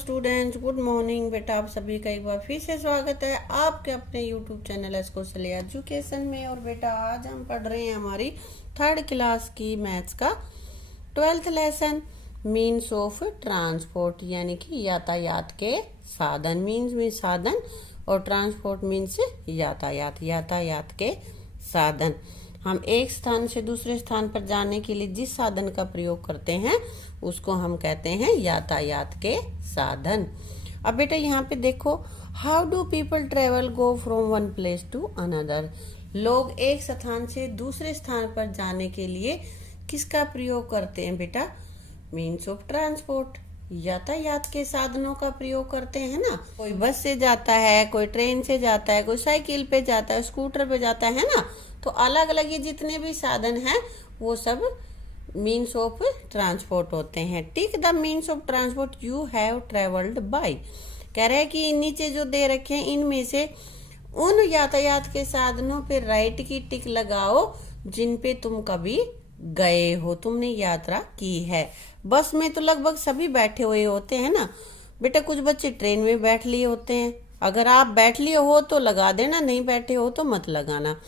Students, good morning. बेटा आप सभी का एक बार फिर से स्वागत है आपके अपने यूट्यूब चैनल एस्कोसल एजुकेशन में। और बेटा आज हम पढ़ रहे हैं हमारी थर्ड क्लास की मैथ्स का 12th lesson, means of transport, यानी कि यातायात के साधन। मीन्स में साधन और ट्रांसपोर्ट मीन्स यातायात, यातायात के साधन। हम एक स्थान से दूसरे स्थान पर जाने के लिए जिस साधन का प्रयोग करते हैं उसको हम कहते हैं यातायात के साधन। अब बेटा यहाँ पे देखो, how do people travel go from one place to another. लोग एक स्थान से दूसरे स्थान पर जाने के लिए किसका प्रयोग करते हैं बेटा? मीन्स ऑफ ट्रांसपोर्ट, यातायात के साधनों का प्रयोग करते हैं ना। कोई बस से जाता है, कोई ट्रेन से जाता है, कोई साइकिल पे जाता है, स्कूटर पे जाता है ना। तो अलग अलग ये जितने भी साधन हैं वो सब मीन्स ऑफ ट्रांसपोर्ट होते हैं। Tick the means of transport you have travelled by. कह रहे हैं कि नीचे जो दे रखे हैं इनमें से उन यातायात के साधनों पे राइट की टिक लगाओ जिन पे तुम कभी गए हो, तुमने यात्रा की है। बस में तो लगभग सभी बैठे हुए होते हैं ना बेटा। कुछ बच्चे ट्रेन में बैठ लिए होते हैं। अगर आप बैठ लिए हो तो लगा देना, नहीं बैठे हो तो मत लगाना।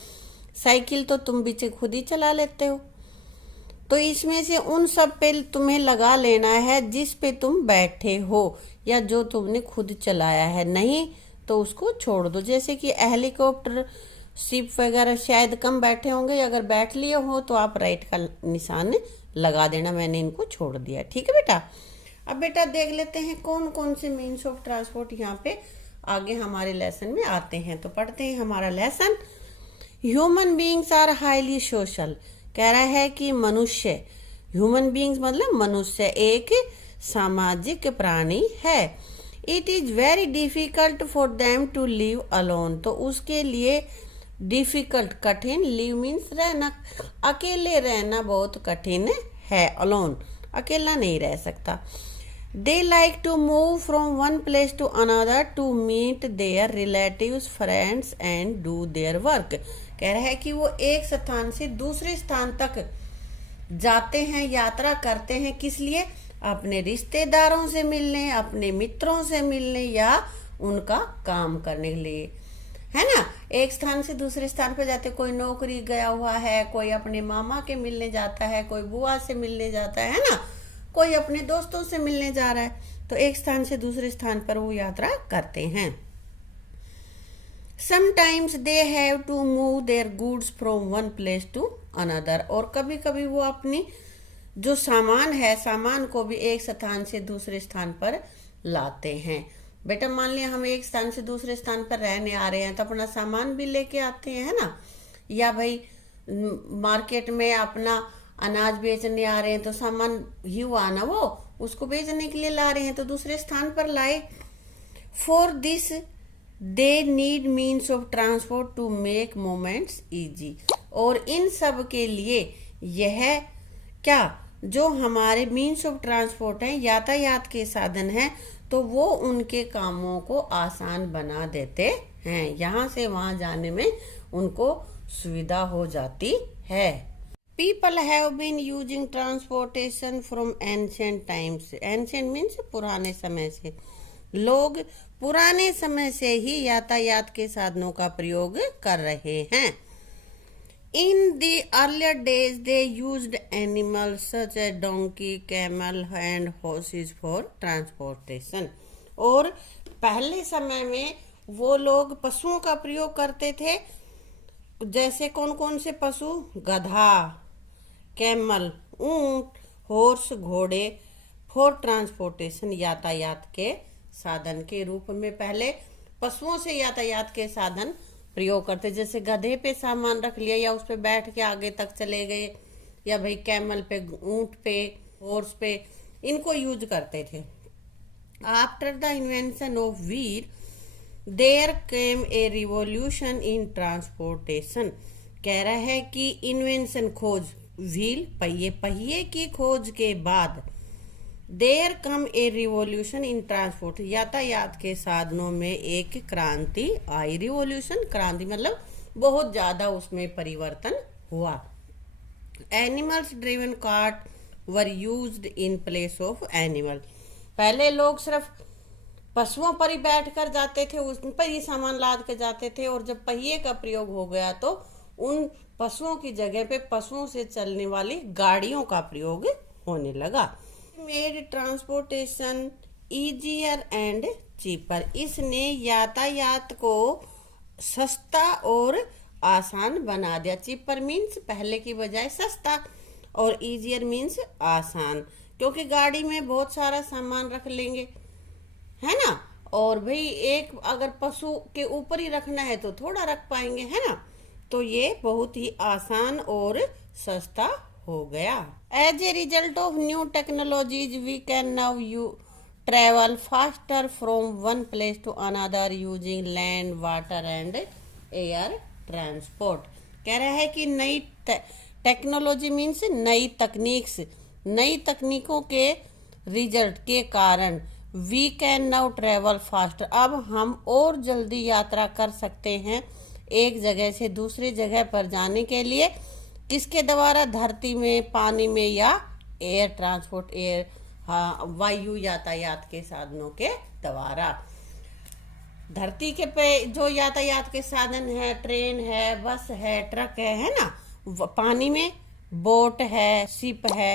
साइकिल तो तुम भी खुद ही चला लेते हो, तो इसमें से उन सब पे तुम्हें लगा लेना है जिस पे तुम बैठे हो या जो तुमने खुद चलाया है। नहीं तो उसको छोड़ दो। जैसे कि हेलीकॉप्टर, शिप वगैरह शायद कम बैठे होंगे, अगर बैठ लिए हो तो आप राइट का निशान लगा देना, मैंने इनको छोड़ दिया। ठीक है बेटा। अब बेटा देख लेते हैं कौन कौन से मीन्स ऑफ ट्रांसपोर्ट यहाँ पे आगे हमारे लेसन में आते हैं। तो पढ़ते हैं हमारा lesson. Human beings are highly social. कह रहा है कि मनुष्य, ह्यूमन बींग्स मतलब मनुष्य एक सामाजिक प्राणी है। It is very difficult for them to live alone. तो उसके लिए डिफिकल्ट, कठिन, लिव मीन्स रहना, अकेले रहना बहुत कठिन है। अलोन अकेला नहीं रह सकता। They like to move from one place to another to meet their relatives, friends and do their work. कह रहा है कि वो एक स्थान से दूसरे स्थान तक जाते हैं, यात्रा करते हैं। किस लिए? अपने रिश्तेदारों से मिलने, अपने मित्रों से मिलने या उनका काम करने के लिए, है ना। एक स्थान से दूसरे स्थान पर जाते, कोई नौकरी गया हुआ है, कोई अपने मामा के मिलने जाता है, कोई बुआ से मिलने जाता है ना, कोई अपने दोस्तों से मिलने जा रहा है। तो एक स्थान से दूसरे स्थान पर वो यात्रा करते हैं। Sometimes they have to move their goods from one place to another. और कभी कभी वो अपनी जो सामान है, सामान को भी एक स्थान से दूसरे स्थान पर लाते हैं। बेटा मान लिया हम एक स्थान से दूसरे स्थान पर रहने आ रहे हैं तो अपना सामान भी लेके आते हैं, है ना। या भाई मार्केट में अपना अनाज बेचने आ रहे हैं तो सामान ही हुआ ना, वो उसको बेचने के लिए ला रहे हैं तो दूसरे स्थान पर लाए। For this they need means of transport to make moments easy. और इन सब के लिए यह क्या, जो हमारे मीन्स ऑफ ट्रांसपोर्ट हैं, यातायात के साधन हैं, तो वो उनके कामों को आसान बना देते हैं। यहाँ से वहां जाने में उनको सुविधा हो जाती है। People have been using transportation from ancient times. Ancient means पुराने समय से। लोग पुराने समय से ही यातायात के साधनों का प्रयोग कर रहे हैं। In the earlier days, they used animals such as donkey, camel and horses for transportation. और पहले समय में वो लोग पशुओं का प्रयोग करते थे। जैसे कौन कौन से पशु? गधा, कैमल, ऊंट, हॉर्स, घोड़े, फॉर ट्रांसपोर्टेशन, यातायात के साधन के रूप में पहले पशुओं से यातायात के साधन प्रयोग करते। जैसे गधे पे सामान रख लिया या उस पे बैठ के आगे तक चले गए, या भाई कैमल पे, ऊंट पे, हॉर्स पे, इनको यूज करते थे। After the invention of wheel there came a revolution in transportation. कह रहा है कि इन्वेंशन, खोज, व्हील, पहिए, पहिए की खोज के बाद there come a revolution in transport, यातायात के साधनों में एक क्रांति आई। रिवॉल्यूशन, क्रांति मतलब बहुत ज्यादा उसमें परिवर्तन हुआ। Animals driven cart were used in place of animal. पहले लोग सिर्फ पशुओं पर ही बैठ कर जाते थे, उस पर ही सामान लाद के जाते थे। और जब पहिए का प्रयोग हो गया तो उन पशुओं की जगह पे पशुओं से चलने वाली गाड़ियों का प्रयोग होने लगा। Made transportation easier and cheaper, इसने यातायात को सस्ता और आसान बना दिया। चीपर मीन्स पहले की बजाय सस्ता, और इजियर मीन्स आसान, क्योंकि गाड़ी में बहुत सारा सामान रख लेंगे, है ना। और भाई एक अगर पशु के ऊपर ही रखना है तो थोड़ा रख पाएंगे, है ना। तो ये बहुत ही आसान और सस्ता हो गया। As a result of new technologies we can now you travel faster from one place to another using land, water and air transport. कह रहा है कि नई टेक्नोलॉजी मीन्स नई तकनीकों के रिजल्ट के कारण we can now travel faster, अब हम और जल्दी यात्रा कर सकते हैं एक जगह से दूसरी जगह पर जाने के लिए। किसके द्वारा? धरती में, पानी में या एयर ट्रांसपोर्ट, वायु यातायात के साधनों के द्वारा। धरती के पे जो यातायात के साधन है, ट्रेन है, बस है, ट्रक है ना। पानी में बोट है, शिप है।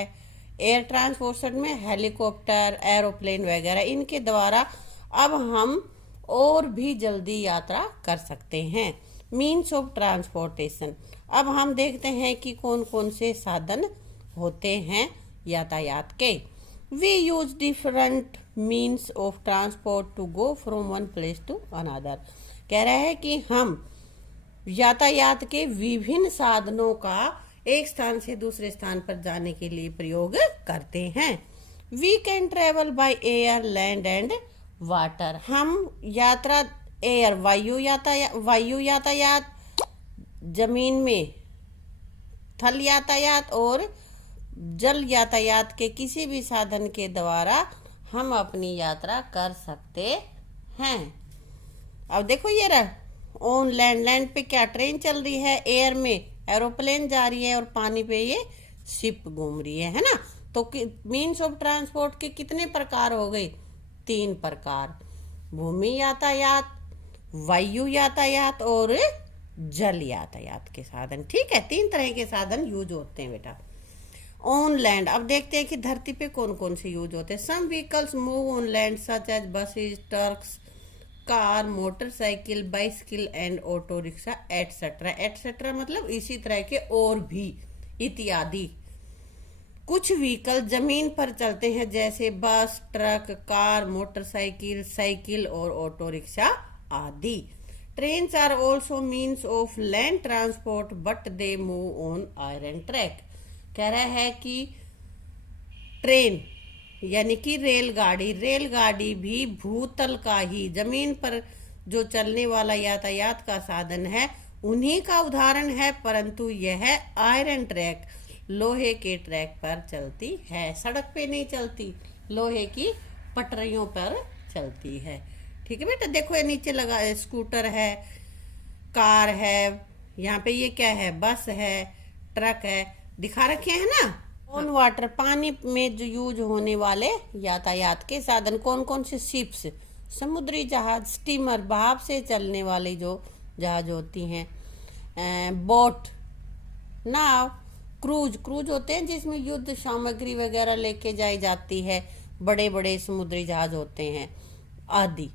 एयर ट्रांसपोर्टेशन में हेलीकॉप्टर, एरोप्लेन वगैरह, इनके द्वारा अब हम और भी जल्दी यात्रा कर सकते हैं। मीन्स ऑफ ट्रांसपोर्टेशन, अब हम देखते हैं कि कौन कौन से साधन होते हैं यातायात के। We use different means of transport to go from one place to another. कह रहा है कि हम यातायात के विभिन्न साधनों का एक स्थान से दूसरे स्थान पर जाने के लिए प्रयोग करते हैं। We can travel by air, land and water, हम यात्रा एयर वायु यातायात, जमीन में थल यातायात और जल यातायात के किसी भी साधन के द्वारा हम अपनी यात्रा कर सकते हैं। अब देखो ये रहा ऑन लैंड पे क्या ट्रेन चल रही है, एयर में एरोप्लेन जा रही है और पानी पे ये शिप घूम रही है ना। तो मीन्स ऑफ ट्रांसपोर्ट के कितने प्रकार हो गए? 3 प्रकार, भूमि यातायात, वायु यातायात और जल यातायात के साधन। ठीक है, 3 तरह के साधन यूज होते हैं बेटा। ऑन लैंड, अब देखते हैं कि धरती पे कौन कौन से यूज होते हैं। Some vehicles move on land such as buses, trucks, car, motorcycle, bicycle and auto rickshaw etcetera. Etcetera मतलब इसी तरह के और भी इत्यादि। कुछ व्हीकल जमीन पर चलते हैं जैसे bus, truck, car, motorcycle, cycle और ऑटो रिक्शा आदि। Trains are also means of land transport but they move on iron track. कह रहा है कि ट्रेन यानी कि रेलगाड़ी भी भूतल का ही, जमीन पर जो चलने वाला यातायात का साधन है उन्हीं का उदाहरण है, परंतु यह आयरन ट्रैक, लोहे के ट्रैक पर चलती है। सड़क पे नहीं चलती, लोहे की पटरियों पर चलती है। ठीक है बेटा, देखो ये नीचे लगा स्कूटर है, कार है, यहाँ पे ये क्या है, बस है, ट्रक है, दिखा रखे हैं ना। ऑन वाटर, पानी में जो यूज होने वाले यातायात के साधन कौन कौन से? शिप्स, समुद्री जहाज, स्टीमर, भाप से चलने वाले जो जहाज होती हैं, बोट, नाव, क्रूज होते हैं जिसमें युद्ध सामग्री वगैरह लेके जाई जाती है, बड़े बड़े समुद्री जहाज होते हैं आदि।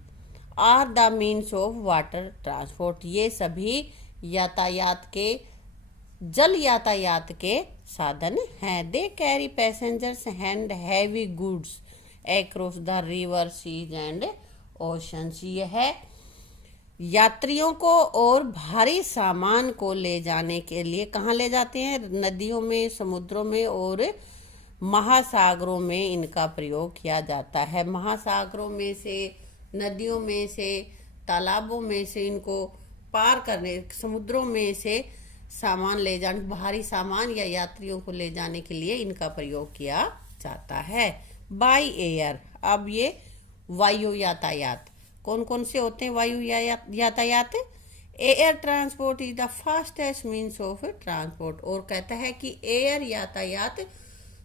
Are the means of water transport, ये सभी यातायात के, जल यातायात के साधन हैं। They carry passengers and heavy goods across the river, seas and oceans. यह यात्रियों को और भारी सामान को ले जाने के लिए कहाँ ले जाते हैं? नदियों में, समुद्रों में और महासागरों में इनका प्रयोग किया जाता है। महासागरों में से, नदियों में से, तालाबों में से इनको पार करने, समुद्रों में से सामान ले जाने, भारी सामान या यात्रियों को ले जाने के लिए इनका प्रयोग किया जाता है। बाय एयर, अब ये वायु यातायात कौन कौन से होते हैं? वायु यातायात, air transport is the fastest means of transport. और कहता है कि एयर यातायात,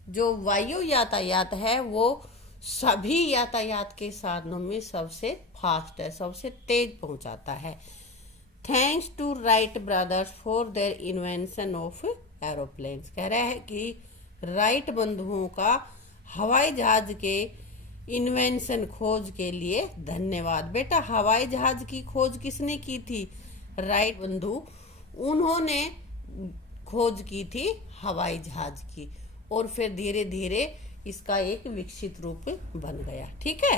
जो वायु यातायात है, वो सभी यातायात के साधनों में सबसे फास्ट है, सबसे तेज पहुंचाता है। Thanks to Wright brothers for their invention of aeroplanes. कह रहा है कि राइट बंधुओं का हवाई जहाज के इन्वेंशन खोज के लिए धन्यवाद। बेटा हवाई जहाज की खोज किसने की थी? राइट बंधु, उन्होंने खोज की थी हवाई जहाज की, और फिर धीरे धीरे इसका एक विकसित रूप बन गया। ठीक है।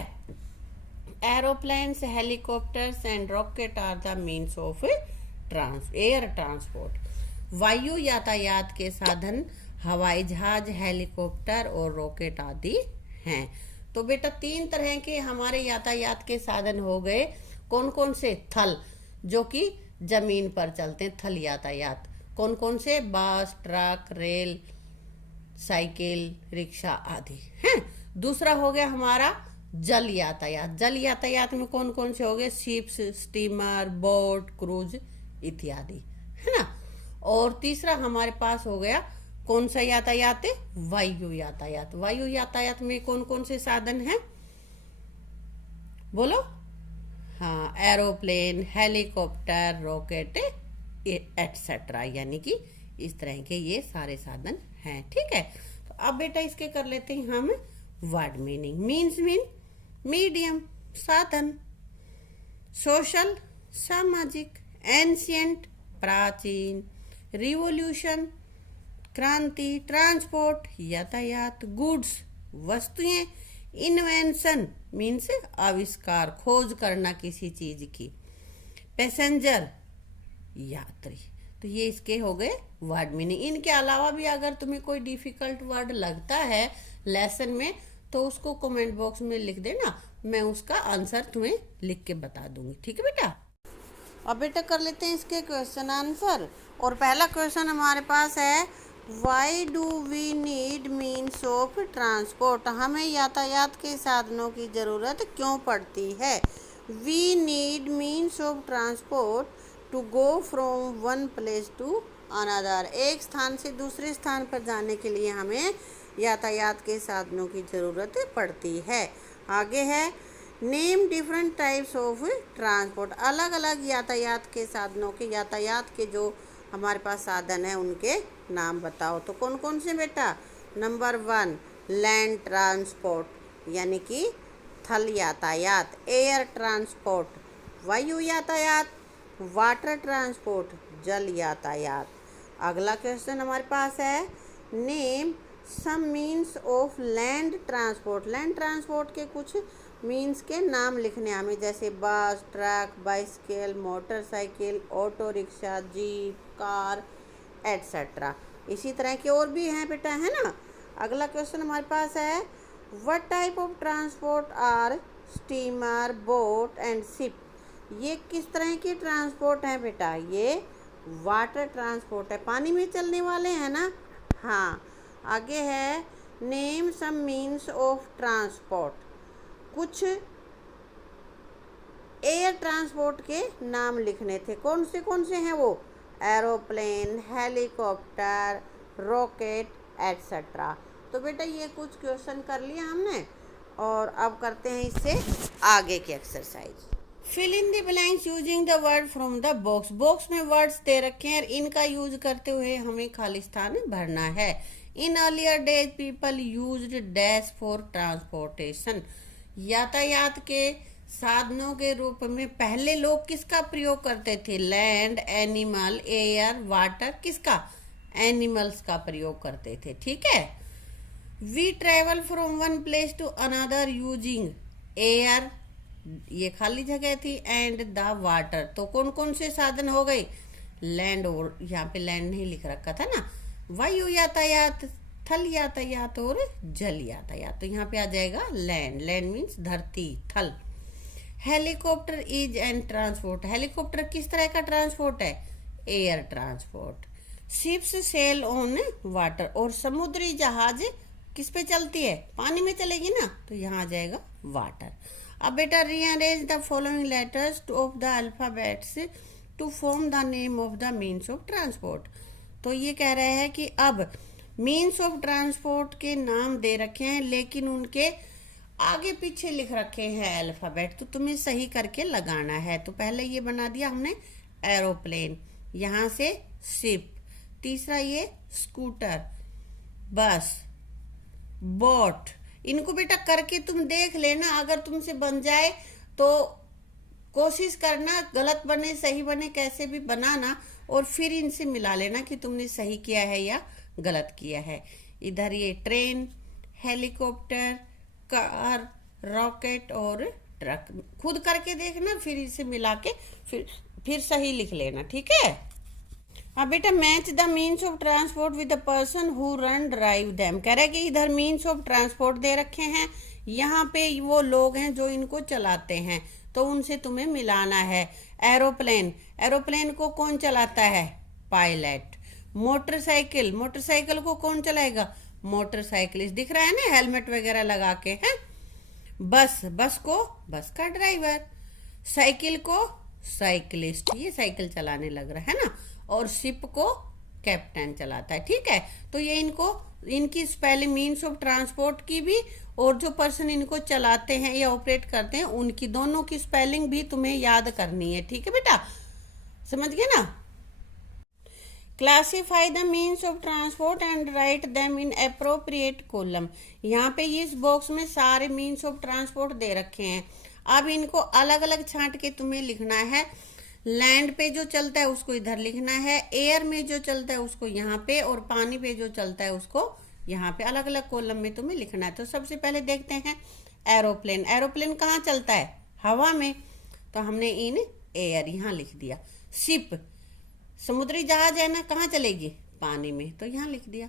Aeroplanes, helicopters and rocket are the means of air transport. वायु यातायात के साधन हवाई जहाज, हेलीकॉप्टर और रॉकेट आदि हैं। तो बेटा 3 तरह के हमारे यातायात के साधन हो गए। कौन कौन से? थल, जो कि जमीन पर चलते हैं, थल यातायात। कौन कौन से? बस, ट्रक, रेल, साइकिल, रिक्शा आदि हैं। दूसरा हो गया हमारा जल यातायात। जल यातायात में कौन कौन से हो गए? शिप्स, स्टीमर, बोट, क्रूज इत्यादि, है ना। और तीसरा हमारे पास हो गया कौन सा यातायात है? वायु यातायात। वायु यातायात में कौन कौन से साधन हैं? बोलो। हाँ, एरोप्लेन, हेलीकॉप्टर, रॉकेट एटसेट्रा, यानी कि इस तरह के ये सारे साधन हैं। ठीक है। तो अब बेटा इसके कर लेते हैं हम वर्ड मीनिंग। मीन्स मीडियम, साधन। सोशल, सामाजिक। एंशियंट, प्राचीन। रिवोल्यूशन, क्रांति। ट्रांसपोर्ट, यातायात। गुड्स, वस्तुएं। इन्वेंशन मीन्स आविष्कार, खोज करना किसी चीज की। पैसेंजर, यात्री। तो ये इसके हो गए वर्ड मीनिंग। इनके अलावा भी अगर तुम्हें कोई डिफिकल्ट वर्ड लगता है लेसन में तो उसको कमेंट बॉक्स में लिख देना, मैं उसका आंसर तुम्हें लिख के बता दूंगी। ठीक है बेटा। अब बेटा कर लेते हैं इसके क्वेश्चन आंसर। और पहला क्वेश्चन हमारे पास है, why do we need means of transport. हमें यातायात के साधनों की ज़रूरत क्यों पड़ती है? We need means of transport to go from one place to another. एक स्थान से दूसरे स्थान पर जाने के लिए हमें यातायात के साधनों की ज़रूरत पड़ती है। आगे है, name different types of transport. अलग अलग यातायात के साधनों के, यातायात के जो हमारे पास साधन है उनके नाम बताओ। तो कौन कौन से बेटा? नंबर 1 लैंड ट्रांसपोर्ट, यानी कि थल यातायात। एयर ट्रांसपोर्ट, वायु यातायात। वाटर ट्रांसपोर्ट, जल यातायात। अगला क्वेश्चन हमारे पास है, name some means of land transport. Land transport के कुछ मीन्स के नाम लिखने हमें, जैसे bus, truck, bicycle, motorcycle, auto rickshaw, jeep, car etcetera. इसी तरह के और भी हैं बेटा, है ना। अगला क्वेश्चन हमारे पास है, what type of transport are steamer, boat and ship. ये किस तरह के ट्रांसपोर्ट हैं बेटा? ये वाटर ट्रांसपोर्ट है, पानी में चलने वाले हैं ना। हाँ। आगे है, name some means of transport. कुछ एयर ट्रांसपोर्ट के नाम लिखने थे। कौन से हैं वो? Aeroplane, helicopter, rocket etcetera. तो बेटा ये कुछ क्वेश्चन कर लिया हमने, और अब करते हैं इससे आगे की exercise. Fill in the blanks using the word from the box. Box में वर्ड्स दे रखे हैं, इनका यूज करते हुए हमें खाली स्थान भरना है। In earlier days people used dash for transportation. यातायात के साधनों के रूप में पहले लोग किसका प्रयोग करते थे? Land, animal, air, water. किसका? एनिमल्स का प्रयोग करते थे। ठीक है। We travel from one place to another using air, ये खाली जगह थी, एंड द वाटर। तो कौन कौन से साधन हो गए? लैंड, और यहाँ पे लैंड नहीं लिख रखा था ना। वायु यातायात, थल यातायात और जल यातायात। तो यहाँ पे आ जाएगा लैंड। लैंड मीन्स धरती, थल। Helicopter is an transport. Helicopter किस तरह का ट्रांसपोर्ट है? Air transport. Ships sail on water, और समुद्री जहाज किस पे चलती है? पानी में चलेगी ना, तो यहाँ आ जाएगा वाटर। अब बेटा rearrange the following letters of the alphabets to form the name of the means of transport. तो ये कह रहे हैं कि अब मीन्स ऑफ ट्रांसपोर्ट के नाम दे रखे हैं, लेकिन उनके आगे पीछे लिख रखे हैं अल्फाबेट, तो तुम्हें सही करके लगाना है। तो पहले ये बना दिया हमने एरोप्लेन, यहाँ से शिप, तीसरा ये स्कूटर, बस, बोट। इनको बेटा करके तुम देख लेना, अगर तुमसे बन जाए तो कोशिश करना, गलत बने सही बने कैसे भी बनाना, और फिर इनसे मिला लेना कि तुमने सही किया है या गलत किया है। इधर ये ट्रेन, हेलीकॉप्टर, कार, रॉकेट और ट्रक। खुद करके देखना, फिर इसे मिला के फिर सही लिख लेना, ठीक है। अब बेटा match the means of transport with the person who run drive them. कह रहा है कि इधर मीन्स ऑफ ट्रांसपोर्ट दे रखे हैं, यहाँ पे वो लोग हैं जो इनको चलाते हैं, तो उनसे तुम्हें मिलाना है। एरोप्लेन, एरोप्लेन को कौन चलाता है? पायलट। मोटरसाइकिल, मोटरसाइकिल को कौन चलाएगा? मोटरसाइकिलिस्ट। दिख रहा है ना हेलमेट वगैरह लगा के, है। बस, बस को बस का ड्राइवर। साइकिल को साइकिलिस्ट, ये साइकिल चलाने लग रहा है ना। और शिप को कैप्टन चलाता है, ठीक है। तो ये इनकी स्पेलिंग मीन्स ऑफ ट्रांसपोर्ट की भी, और जो पर्सन इनको चलाते हैं या ऑपरेट करते हैं उनकी, दोनों की स्पेलिंग भी तुम्हें याद करनी है, ठीक है बेटा, समझ गए ना। Classify the means of transport and write them in appropriate column. यहाँ पे इस बॉक्स में सारे मीन्स ऑफ ट्रांसपोर्ट दे रखे हैं। अब इनको अलग अलग छांट के तुम्हें लिखना है। लैंड पे जो चलता है उसको इधर लिखना है, एयर में जो चलता है उसको यहाँ पे, और पानी पे जो चलता है उसको यहाँ पे, अलग अलग कॉलम में तुम्हें लिखना है। तो सबसे पहले देखते हैं एरोप्लेन। एरोप्लेन कहाँ चलता है? हवा में, तो हमने इन एयर यहाँ लिख दिया। शिप, समुद्री जहाज है ना, कहाँ चलेगी? पानी में, तो यहाँ लिख दिया।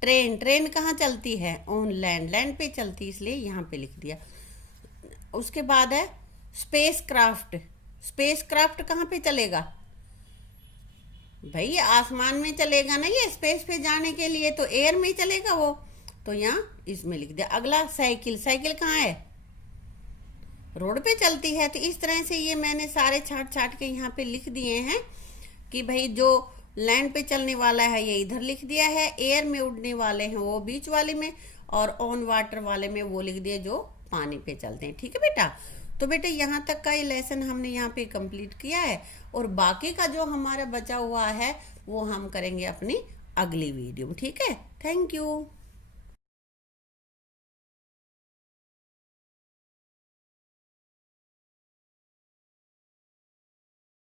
ट्रेन, ट्रेन कहाँ चलती है? ऑन लैंड, लैंड पे चलती, इसलिए यहाँ पे लिख दिया। उसके बाद है स्पेस क्राफ्ट। स्पेस क्राफ्ट कहाँ पे चलेगा? भाई आसमान में चलेगा ना, ये स्पेस पे जाने के लिए तो एयर में ही चलेगा वो, तो यहाँ इसमें लिख दिया। अगला साइकिल, साइकिल कहाँ है? रोड पे चलती है। तो इस तरह से ये मैंने सारे छाट छाट के यहाँ पे लिख दिए हैं कि भाई जो लैंड पे चलने वाला है ये इधर लिख दिया है, एयर में उड़ने वाले हैं वो बीच वाले में, और ऑन वाटर वाले में वो लिख दिया जो पानी पे चलते हैं, ठीक है बेटा। तो बेटा यहाँ तक का ये लेसन हमने यहाँ पे कंप्लीट किया है, और बाकी का जो हमारा बचा हुआ है वो हम करेंगे अपनी अगली वीडियो में, ठीक है। Thank you.